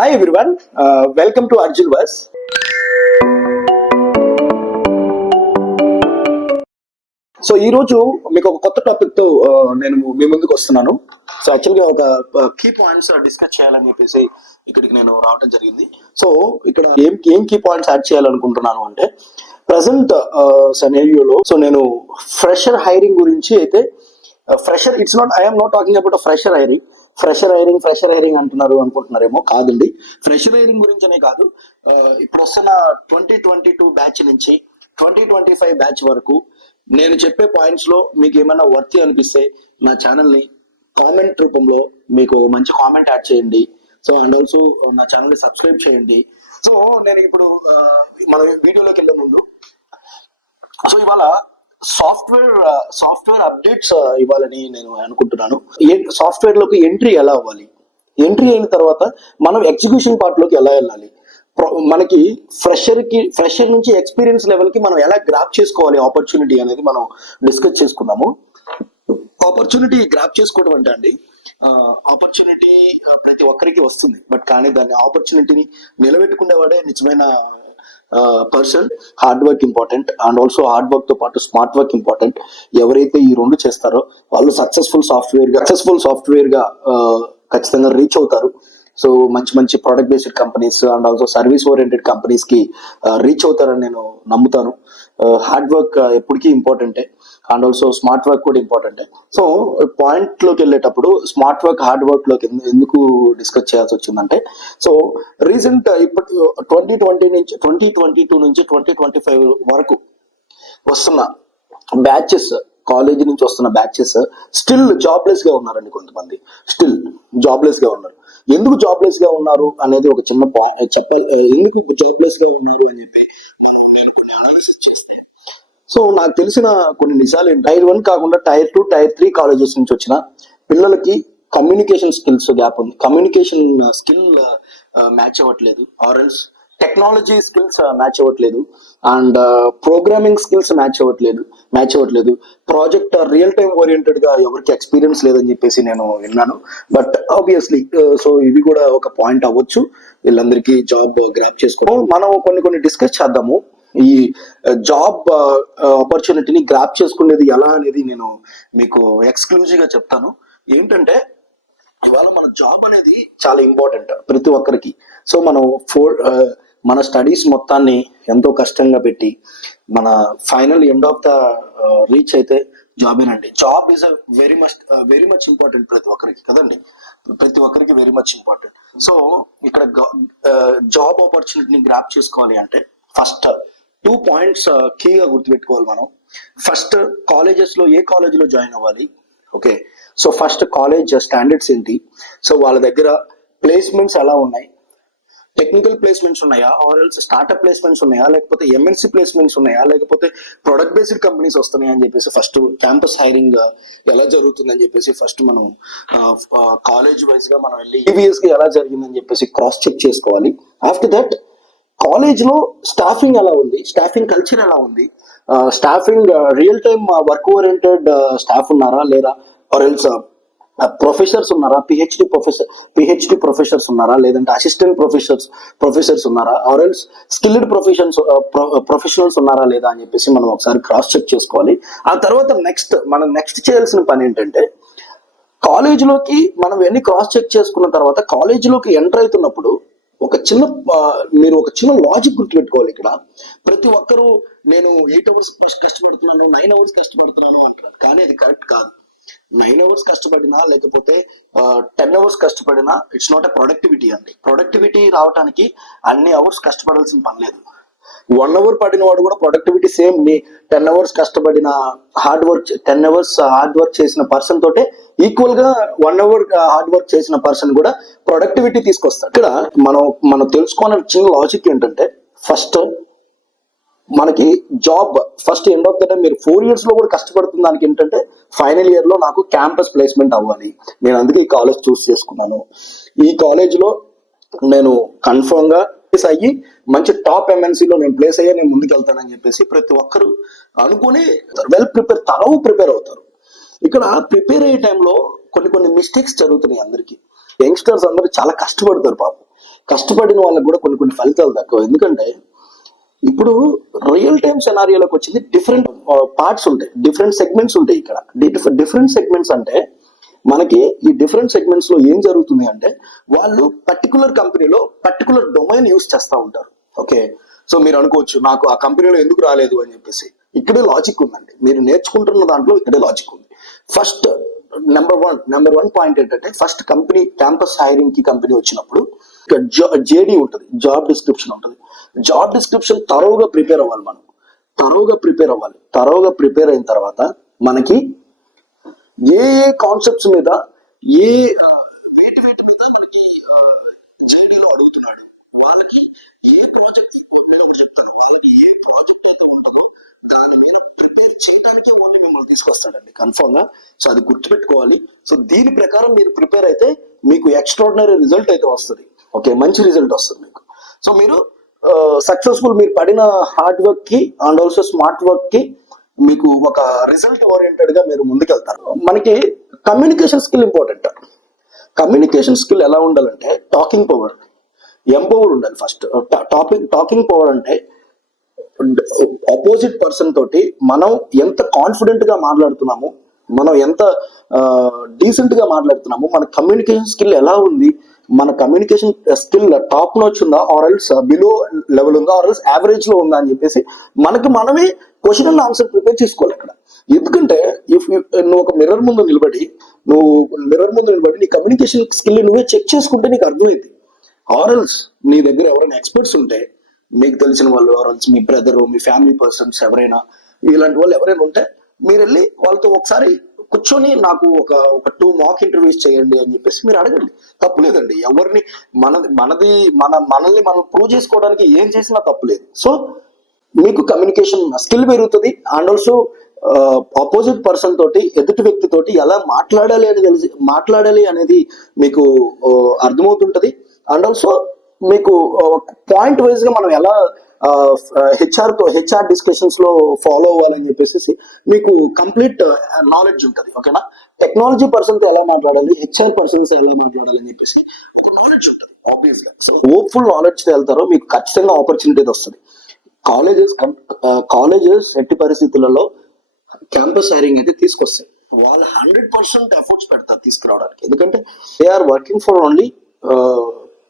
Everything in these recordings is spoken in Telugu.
Hi everyone, welcome to Arjun verse. So ఈ రోజు మీకు ఒక కొత్త టాపిక్ తో నేను మీ ముందుకు వస్తున్నాను. సో యాక్చువల్గా ఒక కీ పాయింట్స్ డిస్కస్ చేయాలని చెప్పేసి ఇక్కడికి నేను రావడం జరిగింది. సో ఇక్కడ ఏం కీ పాయింట్స్ యాడ్ చేయాలనుకుంటున్నాను అంటే, ప్రజెంట్ సెనేరియోలో సో నేను ఫ్రెషర్ హైరింగ్ గురించి అయితే, fresher it's not, I'm not talking about fresher hiring. Fresher hiring అంటున్నారు అనుకుంటున్నారేమో, కాదండి. ఫ్రెషర్ హైరింగ్ గురించి అనే కాదు, ఇప్పుడు వస్తున్న 2022 బ్యాచ్ నుంచి 2025 బ్యాచ్ వరకు నేను చెప్పే పాయింట్స్ లో మీకు ఏమైనా వర్త్ అనిపిస్తే నా ఛానల్ ని కామెంట్ రూపంలో మీకు మంచి కామెంట్ యాడ్ చేయండి. సో అండ్ ఆల్సో నా ఛానల్ ని సబ్స్క్రైబ్ చేయండి. సో నేను ఇప్పుడు మన వీడియోలోకి వెళ్ళే ముందు, సో ఇవాళ సాఫ్ట్వేర్ అప్డేట్స్ ఇవ్వాలని నేను అనుకుంటున్నాను. సాఫ్ట్వేర్ లోకి ఎంట్రీ ఎలా అవ్వాలి, ఎంట్రీ అయిన తర్వాత మనం ఎగ్జిక్యూషన్ పార్ట్ లోకి ఎలా వెళ్ళాలి, మనకి ఫ్రెషర్ నుంచి ఎక్స్పీరియన్స్ లెవెల్ కి మనం ఎలా గ్రాప్ చేసుకోవాలి ఆపర్చునిటీ అనేది మనం డిస్కస్ చేసుకుందాము. ఆపర్చునిటీ గ్రాప్ చేసుకోవడం అంటే అండి, ఆపర్చునిటీ ప్రతి ఒక్కరికి వస్తుంది, బట్ కానీ దాన్ని ఆపర్చునిటీని నిలబెట్టుకునేవాడే నిజమైన person. Hard work important, and also hard work తో పాటు స్మార్ట్ వర్క్ ఇంపార్టెంట్. ఎవరైతే ఈ రెండు చేస్తారో వాళ్ళు సక్సెస్ఫుల్ సాఫ్ట్వేర్ గా ఖచ్చితంగా రీచ్ అవుతారు. సో మంచి product based companies and also service oriented companies కి రీచ్ అవుతారని నేను నమ్ముతాను. హార్డ్ వర్క్ ఎప్పటికీ ఇంపార్టెంటే, అండ్ ఆల్సో స్మార్ట్ వర్క్ కూడా ఇంపార్టెంటే. సో పాయింట్ లోకి వెళ్ళేటప్పుడు స్మార్ట్ వర్క్ హార్డ్ వర్క్ లోకి ఎందుకు డిస్కస్ చేయాల్సి వచ్చిందంటే, సో రీసెంట్ ఇప్పుడు 2022 నుంచి 2025 వరకు వస్తున్న బ్యాచెస్, కాలేజీ నుంచి వస్తున్న బ్యాచెస్ స్టిల్ జాబ్లెస్ గా ఉన్నారండి. కొంతమంది స్టిల్ జాబ్లెస్ గా ఉన్నారు. ఎందుకు జాబ్లెస్ గా ఉన్నారు అనేది ఒక చిన్న చెప్పాలి. ఎందుకు జాబ్లెస్ గా ఉన్నారు అని చెప్పి నేను కొన్ని అనాలిసిస్ చేస్తే, సో నాకు తెలిసిన కొన్ని నిజాలు టైర్ 1 కాకుండా టైర్ 2, టైర్ 3 కాలేజెస్ నుంచి వచ్చిన పిల్లలకి కమ్యూనికేషన్ స్కిల్స్ గ్యాప్ ఉంది. కమ్యూనికేషన్ స్కిల్ మ్యాచ్ అవ్వట్లేదు, ఆర్ఎల్స్ టెక్నాలజీ స్కిల్స్ మ్యాచ్ అవ్వట్లేదు, అండ్ ప్రోగ్రామింగ్ స్కిల్స్ మ్యాచ్ అవ్వట్లేదు. ప్రాజెక్ట్ రియల్ టైమ్ ఓరియంటెడ్ గా ఎవరికి ఎక్స్పీరియన్స్ లేదని చెప్పేసి నేను విన్నాను. బట్ ఆబ్వియస్లీ సో ఇవి కూడా ఒక పాయింట్ అవ్వచ్చు వీళ్ళందరికీ జాబ్ గ్రాప్ చేసుకోవడం. మనం కొన్ని డిస్కస్ చేద్దాము. ఈ జాబ్ ఆపర్చునిటీని గ్రాప్ చేసుకునేది ఎలా అనేది నేను మీకు ఎక్స్క్లూజివ్ గా చెప్తాను. ఏంటంటే, ఇవాళ మన జాబ్ అనేది చాలా ఇంపార్టెంట్ ప్రతి ఒక్కరికి. సో మనం మన స్టడీస్ మొత్తాన్ని ఎంతో కష్టంగా పెట్టి మన final end of the reach అయితే జాబేనండి. Job is very much important ప్రతి ఒక్కరికి కదండి, ప్రతి ఒక్కరికి వెరీ మచ్ ఇంపార్టెంట్. సో ఇక్కడ జాబ్ ఆపర్చునిటీని గ్రాప్ చేసుకోవాలి అంటే ఫస్ట్ 2 పాయింట్స్ కీగా గుర్తుపెట్టుకోవాలి మనం. ఫస్ట్, కాలేజెస్ లో ఏ కాలేజీలో జాయిన్ అవ్వాలి. Okay, so first college standards ఏంటి, సో వాళ్ళ దగ్గర ప్లేస్మెంట్స్ ఎలా ఉన్నాయి, టెక్నికల్ ప్లేస్మెంట్స్ ఉన్నాయా, ఆర్ ఎల్స్ స్టార్ట్అప్ ప్లేస్మెంట్స్ ఉన్నాయా, లేకపోతే ఎంఎన్సి ప్లేస్మెంట్స్ ఉన్నాయా, లేకపోతే ప్రొడక్ట్ బేస్డ్ కంపెనీస్ వస్తున్నాయా అని చెప్పేసి ఫస్ట్ క్యాంపస్ హైరింగ్ ఎలా జరుగుతుందని చెప్పేసి ఫస్ట్ మనం కాలేజ్ వైజ్ గా మనం వెళ్ళి ప్రీవియస్ గా ఎలా జరిగిందని చెప్పేసి క్రాస్ చెక్ చేసుకోవాలి. ఆఫ్టర్ దట్ కాలేజ్ లో స్టాఫింగ్ ఎలా ఉంది, స్టాఫింగ్ కల్చర్ ఎలా ఉంది, staffing real time work oriented staff ఉన్నారా లేదా, ఆర్ ఎల్స్ ప్రొఫెసర్స్ ఉన్నారా, పిహెచ్డి ప్రొఫెసర్స్ ఉన్నారా, లేదంటే అసిస్టెంట్ ప్రొఫెసర్స్ ఉన్నారా, ఆర్ ఎల్స్ స్కిల్డ్ ప్రొఫెషనల్స్ ఉన్నారా లేదా అని చెప్పేసి మనం ఒకసారి క్రాస్ చెక్ చేసుకోవాలి. ఆ తర్వాత మనం నెక్స్ట్ చేయాల్సిన పని ఏంటంటే, కాలేజీలోకి మనం ఎన్ని క్రాస్ చెక్ చేసుకున్న తర్వాత కాలేజీలోకి ఎంటర్ అవుతున్నప్పుడు మీరు ఒక చిన్న లాజిక్ గుర్తుపెట్టుకోవాలి. ఇక్కడ ప్రతి ఒక్కరూ నేను 8 అవర్స్ కష్టపడుతున్నాను, 9 అవర్స్ కష్టపడుతున్నాను అంటారు, కానీ అది కరెక్ట్ కాదు. 9 అవర్స్ కష్టపడినా లేకపోతే 10 అవర్స్ కష్టపడినా ఇట్స్ నాట్ ఎ ప్రొడక్టివిటీ అండి. ప్రొడక్టివిటీ రావడానికి అన్ని అవర్స్ కష్టపడాల్సిన పని లేదు. 1 అవర్ పడిన వాడు కూడా ప్రొడక్టివిటీ సేమ్ 10 అవర్స్ కష్టపడిన 10 అవర్స్ హార్డ్ వర్క్ చేసిన పర్సన్ తోటే ఈక్వల్ గా 1 అవర్ హార్డ్ వర్క్ చేసిన పర్సన్ కూడా ప్రొడక్టివిటీ తీసుకొస్తాడు. ఇక్కడ మనం తెలుసుకోవాల్సిన చిన్న లాజిక్ ఏంటంటే, ఫస్ట్ మనకి job first end of the day మీరు 4 years లో కూడా కష్టపడుతున్న దానికి ఏంటంటే, ఫైనల్ ఇయర్ లో నాకు క్యాంపస్ ప్లేస్మెంట్ అవ్వాలి, నేను అందుకే ఈ కాలేజ్ చూస్ చేసుకున్నాను, ఈ కాలేజ్ లో నేను కన్ఫర్మ్ గా అయ్యి మంచి టాప్ ఎంఎన్సీలో నేను ప్లేస్ అయ్యా నేను ముందుకు వెళ్తానని చెప్పేసి ప్రతి ఒక్కరు అనుకుని ప్రిపేర్ అవుతారు. ఇక్కడ ప్రిపేర్ అయ్యే టైంలో కొన్ని మిస్టేక్స్ జరుగుతున్నాయి అందరికి. యంగ్స్టర్స్ అందరూ చాలా కష్టపడతారు పాపం. కష్టపడిన వాళ్ళకి కూడా కొన్ని కొన్ని ఫలితాలు దక్కవు. ఎందుకంటే ఇప్పుడు రియల్ టైమ్ సెనారియోలోకి వచ్చింది, డిఫరెంట్ పార్ట్స్ ఉంటాయి, డిఫరెంట్ సెగ్మెంట్స్ ఉంటాయి. ఇక్కడ డిఫరెంట్ సెగ్మెంట్స్ అంటే మనకి ఈ డిఫరెంట్ సెగ్మెంట్స్ లో ఏం జరుగుతుంది అంటే వాళ్ళు పర్టికులర్ కంపెనీలో పర్టికులర్ డొమైన్ యూస్ చేస్తూ ఉంటారు. ఓకే, సో మీరు అనుకోవచ్చు నాకు ఆ కంపెనీలో ఎందుకు రాలేదు అని చెప్పేసి. ఇక్కడే లాజిక్ ఉందండి, మీరు నేర్చుకుంటున్న దాంట్లో ఇక్కడే లాజిక్ ఉంది. ఫస్ట్ నెంబర్ వన్ పాయింట్ ఏంటంటే, ఫస్ట్ కంపెనీ క్యాంపస్ హైరింగ్ కి కంపెనీ వచ్చినప్పుడు జేడీ ఉంటుంది, జాబ్ డిస్క్రిప్షన్ ఉంటుంది. జాబ్ డిస్క్రిప్షన్ తరోగా ప్రిపేర్ అవ్వాలి. మనం తరోగా ప్రిపేర్ అయిన తర్వాత మనకి ఏ కాన్సెప్ట్స్ మీద వేటి మీద మనకి జేడీలో అడుగుతున్నాడు, వాళ్ళకి ఏ ప్రాజెక్ట్, నేను ఒకటి చెప్తాను, వాళ్ళకి ఏ ప్రాజెక్ట్ అయితే ఉంటుందో దాని మీద ప్రిపేర్ చేయడానికి ఓన్లీ మిమ్మల్ని తీసుకొస్తాడండి కన్ఫర్మ్ గా. సో అది గుర్తుపెట్టుకోవాలి. సో దీని ప్రకారం మీరు ప్రిపేర్ అయితే మీకు ఎక్స్ట్రాడినరీ రిజల్ట్ అయితే వస్తుంది. ఓకే, మంచి రిజల్ట్ వస్తుంది మీకు. సో మీరు సక్సెస్ఫుల్, మీరు పడిన హార్డ్ వర్క్ కి అండ్ ఆల్సో స్మార్ట్ వర్క్ కి మీకు ఒక రిజల్ట్ ఓరియంటెడ్ గా మీరు ముందుకెళ్తారు. మనకి communication skill important. Communication skill ఎలా ఉండాలంటే టాకింగ్ పవర్, ఎంపవర్ ఉండాలి. ఫస్ట్ టాకింగ్ పవర్ అంటే అపోజిట్ పర్సన్ తోటి మనం ఎంత కాన్ఫిడెంట్ గా మాట్లాడుతున్నాము, మనం ఎంత డీసెంట్ గా మాట్లాడుతున్నాము, మన కమ్యూనికేషన్ స్కిల్ ఎలా ఉంది, మన కమ్యూనికేషన్ స్కిల్ టాప్ నోచ్ ఉందా, ఆర్ ఎల్స్ బిలో లెవెల్ ఉందా, ఆర్ ఎల్స్ యావరేజ్ లో ఉందా అని చెప్పేసి మనమే క్వశ్చన్ అండ్ ఆన్సర్ ప్రిపేర్ చేసుకోవాలి అక్కడ. ఎందుకంటే నువ్వు ఒక మిర్రర్ ముందు నిలబడి నీ కమ్యూనికేషన్ స్కిల్ నువ్వే చెక్ చేసుకుంటే నీకు అర్థమైంది. ఆరల్స్ నీ దగ్గర ఎవరైనా ఎక్స్పర్ట్స్ ఉంటే, మీకు తెలిసిన వాళ్ళు, ఆరల్స్ మీ బ్రదర్, మీ ఫ్యామిలీ పర్సన్స్ ఎవరైనా, ఇలాంటి వాళ్ళు ఎవరైనా ఉంటే మీరు వెళ్ళి వాళ్ళతో ఒకసారి కూర్చొని నాకు ఒక 2 మాక్ ఇంటర్వ్యూస్ చేయండి అని చెప్పేసి మీరు అడగండి. తప్పులేదండి, ఎవరిని మనల్ని మనం ప్రూవ్ చేసుకోవడానికి ఏం చేసినా తప్పులేదు. సో మీకు కమ్యూనికేషన్ స్కిల్ పెరుగుతుంది. అండ్ ఆల్సో ఆపోజిట్ పర్సన్ తోటి, ఎదుటి వ్యక్తి తోటి ఎలా మాట్లాడాలి అనేది మీకు అర్థమవుతుంటది. అండ్ ఆల్సో మీకు పాయింట్ వైజ్ గా మనం ఎలా హెచ్ఆర్ డిస్కషన్స్ లో ఫాలో అవ్వాలని చెప్పేసి మీకు కంప్లీట్ నాలెడ్జ్ ఉంటుంది. ఓకేనా, టెక్నాలజీ పర్సన్ తో ఎలా మాట్లాడాలి, హెచ్ఆర్ పర్సన్స్ ఎలా మాట్లాడాలి అని చెప్పేసి ఒక నాలెడ్జ్ ఉంటుంది ఆబ్వియస్ గా. సో హోప్ఫుల్ నాలెడ్జ్ తో వెళ్తారో మీకు ఖచ్చితంగా ఆపర్చునిటీ వస్తుంది. కాలేజెస్ ఎట్టి పరిస్థితులలో క్యాంపస్ హైరింగ్ అయితే తీసుకొస్తాయి. వాళ్ళు 100% ఎఫర్ట్స్ పెడతారు తీసుకురావడానికి. ఎందుకంటే they are working for only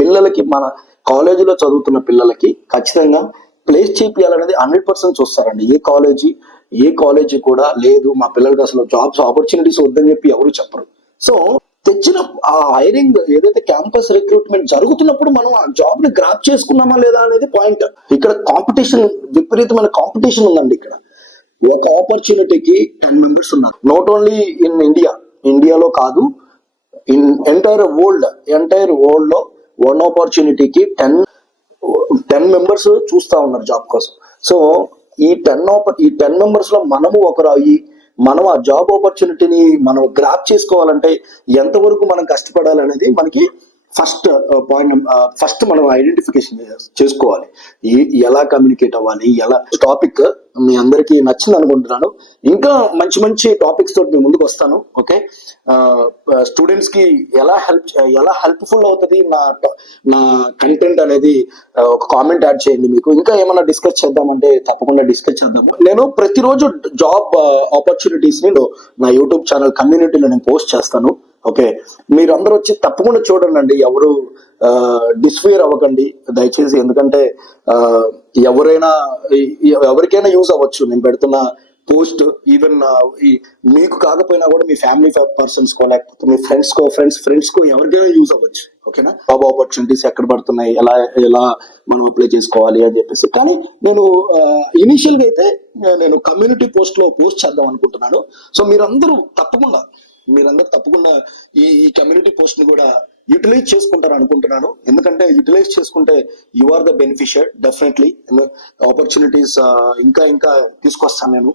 పిల్లలకి, మన కాలేజీలో చదువుతున్న పిల్లలకి ఖచ్చితంగా ప్లేస్ చేయాలనేది 100% చూస్తారండి. ఏ కాలేజీ కూడా లేదు మా పిల్లలకి అసలు జాబ్స్ ఆపర్చునిటీస్ వద్దని చెప్పి ఎవరు చెప్పరు. సో తెచ్చిన ఆ హైరింగ్ ఏదైతే క్యాంపస్ రిక్రూట్మెంట్ జరుగుతున్నప్పుడు మనం ఆ జాబ్ ని గ్రాప్ చేసుకున్నామా లేదా అనేది పాయింట్. ఇక్కడ కాంపిటీషన్, విపరీతమైన కాంపిటీషన్ ఉందండి. ఇక్కడ ఒక ఆపర్చునిటీకి 10 మెంబర్స్ ఉన్నారు. నాట్ ఓన్లీ ఇన్ ఇండియాలో కాదు, ఇన్ ఎంటైర్ వరల్డ్ లో వన్ ఆపర్చునిటీకి 10 మెంబర్స్ చూస్తా ఉన్నారు జాబ్ కోసం. సో ఈ 10 మెంబర్స్ లో మనం ఆ జాబ్ ఆపర్చునిటీని మనం గ్రాప్ చేసుకోవాలంటే ఎంతవరకు మనం కష్టపడాలనేది మనకి ఫస్ట్ మనం ఐడెంటిఫికేషన్ చేసుకోవాలి. ఎలా కమ్యూనికేట్ అవ్వాలి, ఎలా. టాపిక్ మీ అందరికీ నచ్చింది అనుకుంటున్నాను. ఇంకా మంచి టాపిక్స్ తోటి మీ ముందుకు వస్తాను. ఓకే, స్టూడెంట్స్ కి ఎలా హెల్ప్ఫుల్ అవుతుంది నా కంటెంట్ అనేది ఒక కామెంట్ యాడ్ చేయండి. మీకు ఇంకా ఏమైనా డిస్కస్ చేద్దామంటే తప్పకుండా డిస్కస్ చేద్దాము. నేను ప్రతిరోజు జాబ్ ఆపర్చునిటీస్ ని నా యూట్యూబ్ ఛానల్ కమ్యూనిటీలో నేను పోస్ట్ చేస్తాను. ఓకే, మీరు అందరూ వచ్చి తప్పకుండా చూడండి. ఎవరు డిస్ఫియర్ అవ్వకండి దయచేసి. ఎందుకంటే ఎవరికైనా యూజ్ అవ్వచ్చు నేను పెడుతున్న పోస్ట్. ఈవెన్ మీకు కాకపోయినా కూడా మీ ఫ్యామిలీ పర్సన్స్ కో, లేకపోతే మీ ఫ్రెండ్స్ కో ఎవరికైనా యూజ్ అవ్వచ్చు. ఓకేనా, జాబ్ ఆపర్చునిటీస్ ఎక్కడ పడుతున్నాయి, ఎలా మనం అప్లై చేసుకోవాలి అని చెప్పేసి. కానీ నేను ఇనిషియల్ గా అయితే నేను కమ్యూనిటీ పోస్ట్ లో పోస్ట్ చేద్దాం అనుకుంటున్నాను. సో మీరందరూ తప్పకుండా ఈ కమ్యూనిటీ పోస్ట్ ని కూడా యూటిలైజ్ చేసుకుంటారు అనుకుంటున్నాను. ఎందుకంటే యూటిలైజ్ చేసుకుంటే you are the beneficiary. Definitely opportunities ఇంకా తీసుకొస్తాను నేను.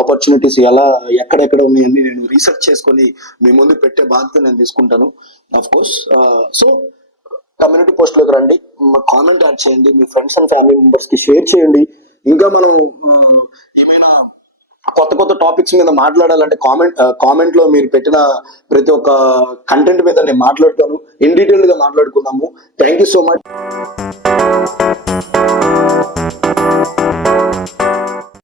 ఆపర్చునిటీస్ ఎక్కడెక్కడ ఉన్నాయని నేను రీసెర్చ్ చేసుకొని మీ ముందు పెట్టే బాధ్యత నేను తీసుకుంటాను of course. So community post లోకి రండి, కామెంట్ యాడ్ చేయండి, మీ ఫ్రెండ్స్ అండ్ ఫ్యామిలీ మెంబర్స్ కి షేర్ చేయండి. ఇంకా మనం ఏమైనా కొత్త కొత్త టాపిక్స్ మీద మాట్లాడాలంటే కామెంట్ లో మీరు పెట్టిన ప్రతి ఒక్క కంటెంట్ మీద నేను మాట్లాడతాను. ఇన్ డీటెయిల్ గా మాట్లాడుకుందాము. Thank you so much.